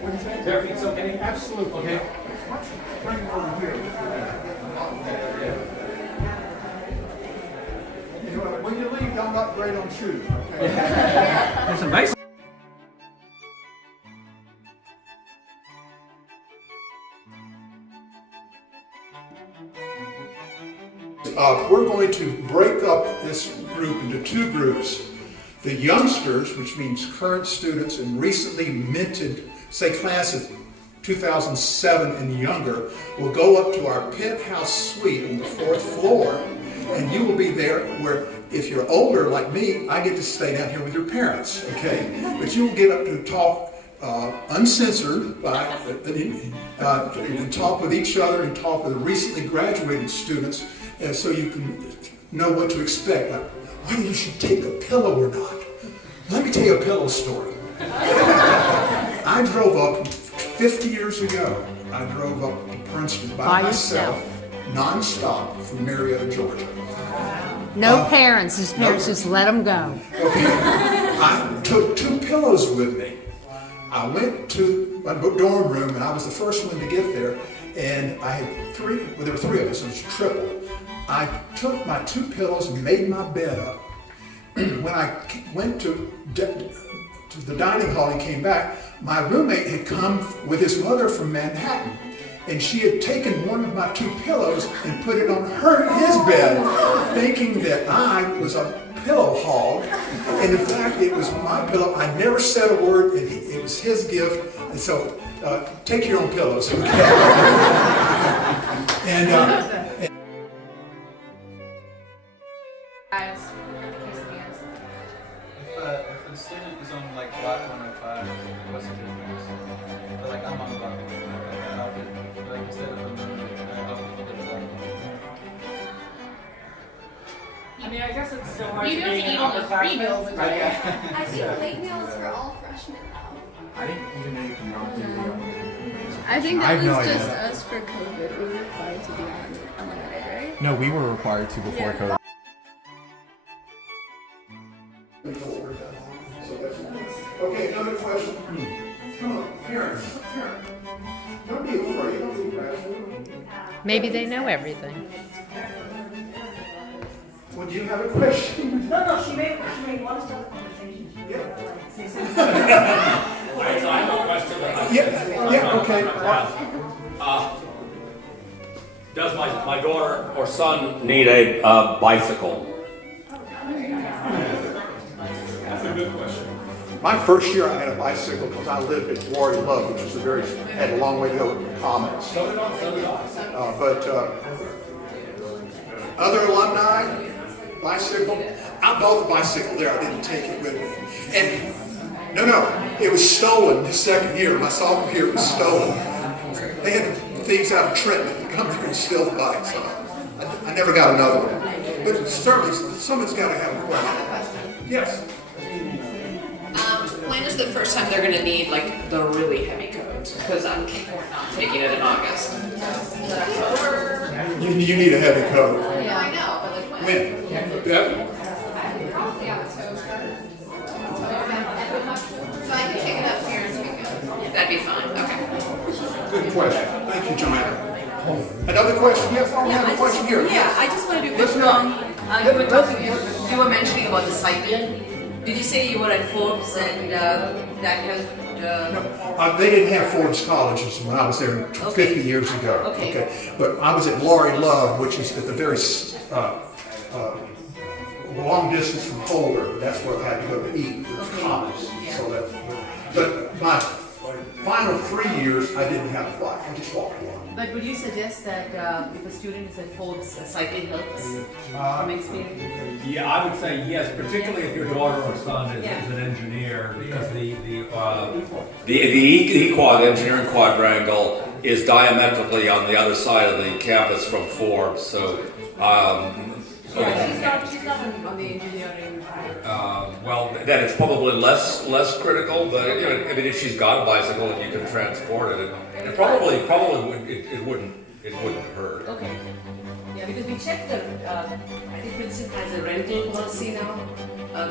What do you say? Bare feet's okay? Absolutely. Okay. Bring it over here. You know, when you leave, don't upgrade on shoes, okay? There's some basic. We're going to break up this group into two groups. The youngsters, which means current students and recently minted, say classes 2007 and younger, will go up to our penthouse suite on the 4th floor, and you will be there where, if you're older like me, I get to stay down here with your parents, okay? But you will get up to talk uncensored, and talk with each other and talk with the recently graduated students, so you can know what to expect. Like, whether you should take a pillow or not. Let me tell you a pillow story. I drove up 50 years ago. I drove up to Princeton by myself, non-stop from Marietta, Georgia. No parents. His parents just let him go. Okay. I took 2 pillows with me. I went to my dorm room, and I was the first one to get there. And I had 3. Well, there were 3 of us. It was triple. I took my 2 pillows and made my bed up. When I went to the dining hall and came back, my roommate had come with his mother from Manhattan, and she had taken one of my 2 pillows and put it on his bed, thinking that I was a pillow hog. And in fact, it was my pillow. I never said a word, and it was his gift. And so, take your own pillows, okay? and Guys, If a student is on like block 105, what's the difference? But like I'm on block 105, I'll get, like instead of a I'll get block 105. I mean, I guess it's still hard you to don't being eat an all the free meals upperclassman. in there. I think late meals for all freshmen though. I didn't even know you can not do I think I that have was no just idea. us for COVID. We were required to be on unlimited, right? No, we were required to before Yeah. COVID. okay, another question. Come on, parents. Don't be afraid. Don't be rational. Maybe they know everything. Well, do you have a question? No, she may want to start the conversation. Yeah. Say something. Alright, so I have a question. Yeah, okay. Does my daughter or son need a bicycle? That's a good question. My first year I had a bicycle because I lived at Glory Love, which was had a long way to go with comments. So did I. But other alumni, bicycle, I bought the bicycle there, I didn't take it with me. And no, it was stolen the second year. My sophomore year it was stolen. They had thieves out of Trenton come here and steal the bike, so I never got another one. But certainly, someone's got to have a question. Yes? When is the first time they're going to need like the really heavy coat? Because I'm not taking it in August. Is that October? You need a heavy coat. Yeah, I know, but like when? When? Deb? Probably October. So I can take it up here and we go. That'd be fine. Okay. Good question. Thank you, Joanne. Another question? Yes, I have a question here. Yeah, I just want to do Listen up. You were mentioning about the cycling. Did you say you were at Forbes and that helped? They didn't have Forbes colleges when I was there 50 years ago. Okay. But I was at Glory Love, which is at the very long distance from Holder. That's where I had to go to eat. It was commons. So but my final 3 years, I didn't have a bike. I just walked along. But would you suggest that if a student is at Forbes, cycling helps from experience? Yeah, I would say yes, particularly if your daughter or son is an engineer, because the engineering quadrangle is diametrically on the other side of the campus from Forbes. So, She's not on the engineering. well, then it's probably less critical. But you know, I mean, if she's got a bicycle and you can transport it, it probably wouldn't hurt. Okay. Yeah, because we checked the, I think Princeton has a rental policy now,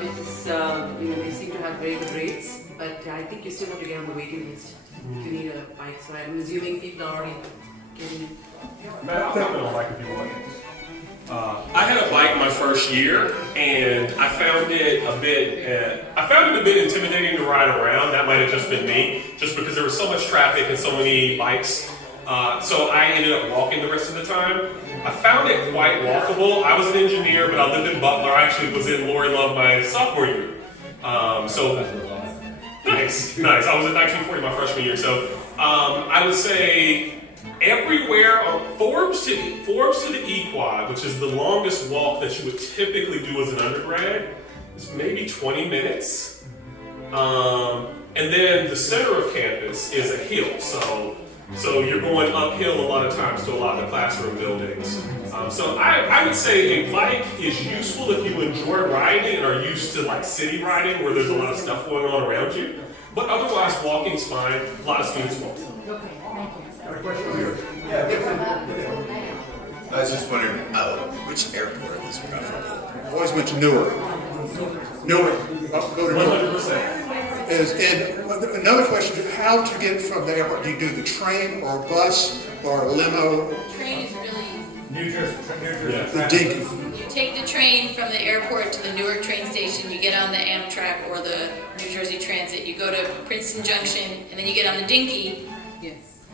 which is, they seem to have very good rates, but I think you still have to get on the waiting list. if you need a bike. So I'm assuming people are already getting it. Man, I'll hop on a bike if you want. I had a bike my first year, and I found it a bit intimidating to ride around. That might have just been me, just because there was so much traffic and so many bikes. So I ended up walking the rest of the time. I found it quite walkable. I was an engineer, but I lived in Butler. I actually was in Lori Love my sophomore year. Nice. I was in 1940 my freshman year. So I would say everywhere on Forbes to the E-Quad, which is the longest walk that you would typically do as an undergrad, is maybe 20 minutes. And then the center of campus is a hill, so you're going uphill a lot of times to a lot of the classroom buildings. So I would say a bike is useful if you enjoy riding and are used to like city riding where there's a lot of stuff going on around you. But otherwise, walking's fine. A lot of students walk. Okay, thank you. Got a question over here? I was just wondering, which airport this would come from? Always went to Newark. Newark. Go to Newark. 100%. And another question, how to get from the airport? Do you do the train or bus or limo? Train is really New Jersey. The dinky. You take the train from the airport to the Newark train station, you get on the Amtrak or the New Jersey Transit, you go to Princeton Junction, and then you get on the dinky, Yes.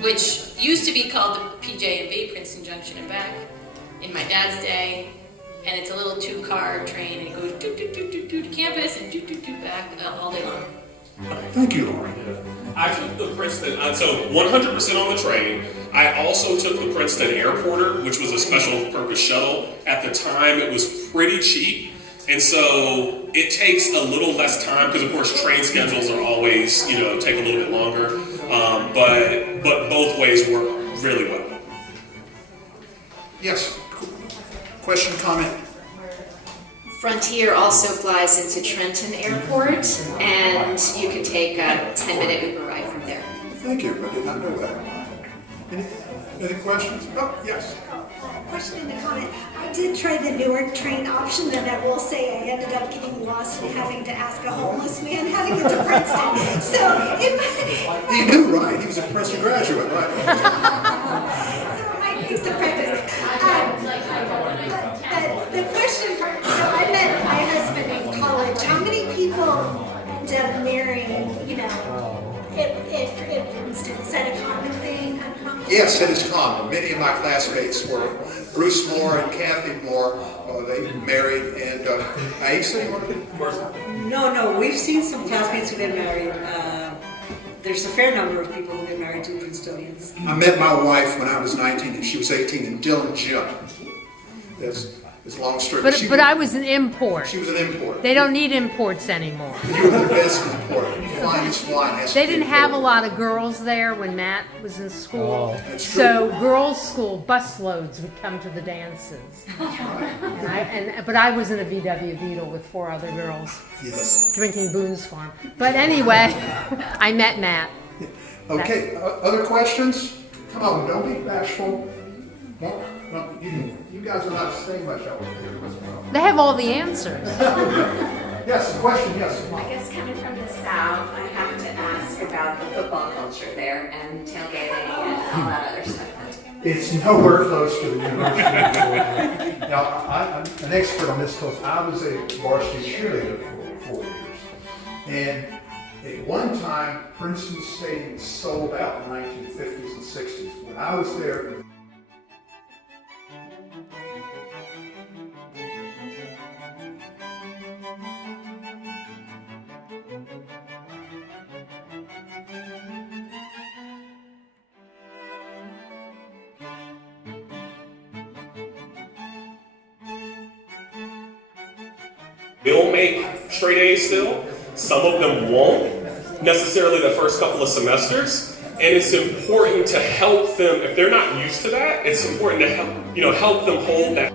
which used to be called the PJ&B, Princeton Junction and back, in my dad's day. And it's a little 2-car train, and it goes doot doot doot doot doot to campus and doot doot doot back all day long. Thank you, Lauren. I took the Princeton, so 100% on the train. I also took the Princeton Airporter, which was a special purpose shuttle. At the time, it was pretty cheap. And so it takes a little less time because, of course, train schedules are always, take a little bit longer. But both ways work really well. Yes. Question, comment? Frontier also flies into Trenton Airport, and you can take a 10-minute Uber ride from there. Thank you. I did not know that. Any questions? Oh, yes. Question and a comment. I did try the Newark train option, and I will say I ended up getting lost and having to ask a homeless man how to get to Princeton. So He knew, right? He was a Princeton graduate, right? So it might be surprising. The question, so I met my husband in college. How many people end up marrying, at Princeton? Is that a common thing? Uncommon? Yes, it is common. Many of my classmates were Bruce Moore and Kathy Moore. They married, and Aisa, you want to? No, we've seen some classmates who get married. There's a fair number of people who get married to Princetonians. I met my wife when I was 19 and she was 18 in Dillon Gym. That's a long story. But I was an import. She was an import. They don't need imports anymore. You were the best import. Finest wine has to They be didn't have a imported. lot of girls there when Matt was in school. That's So girls' school busloads would come to the dances. But I was in a VW Beetle with 4 other girls Yes. drinking Boone's Farm. But anyway, I met Matt. Okay, other questions? Come on, don't be bashful. You guys are not saying much out here. They have all the answers. Yes, question, yes. I guess coming from the South, I have to ask about the football culture there and tailgating and all that other stuff. It's nowhere close to the University of Georgia. Now, I'm an expert on this because I was a varsity cheerleader for 4 years. And at one time, Princeton Stadium sold out in the 1950s and 60s. When I was there, They'll make straight A's still. Some of them won't necessarily the first couple of semesters. And it's important to help them, if they're not used to that, it's important to help them hold that.